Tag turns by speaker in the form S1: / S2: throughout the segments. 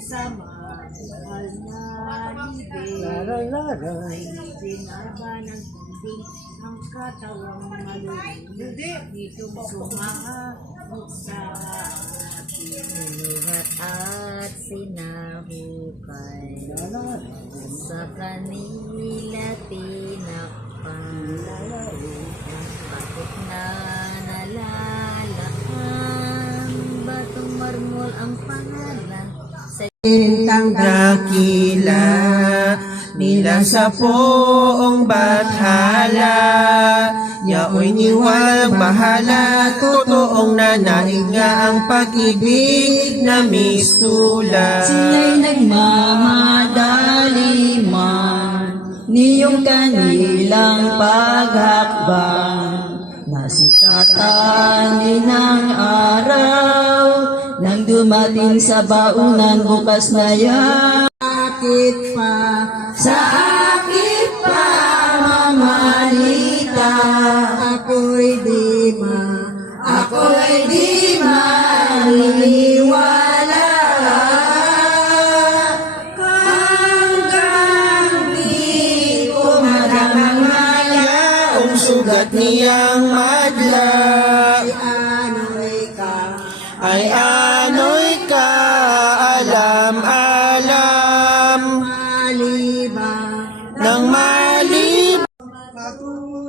S1: sa mahal na libig.
S2: Laray-laray.
S1: Binaba ng hindi ang katawang malulunod nitong sumahagod sa atin.
S3: Inuhat at sinahukay Sa kanila tinakpan Bakit na nalalakan Batong marmol ang pangalan Sa
S2: Intang dakila nila sa poong bathala. Yaoy niwal bahala Totoong nanaig nga ang pag-ibig na misula
S4: Sila'y nagmamadali man Niyong kanilang paghakbang. Araw Nang dumating sa baunan bukas na yan. Akit pa, sa akit pa mamalita. Ako'y di ma, ako'y di maniniwala. Hanggang di ko maramamaya
S2: Ang sugat niyang madla.
S4: Ka
S2: Ay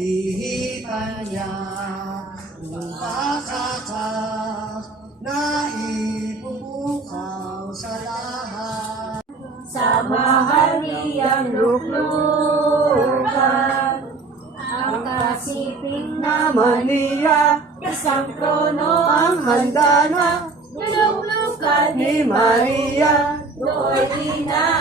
S2: Hihipan niya. Kung kakakas Na ipupukaw sa lahat.
S1: Sa mahal niyang luklukan Ang kasiping naman niya Isang trono ang handa na. Luluklukan ni Maria Do'y di na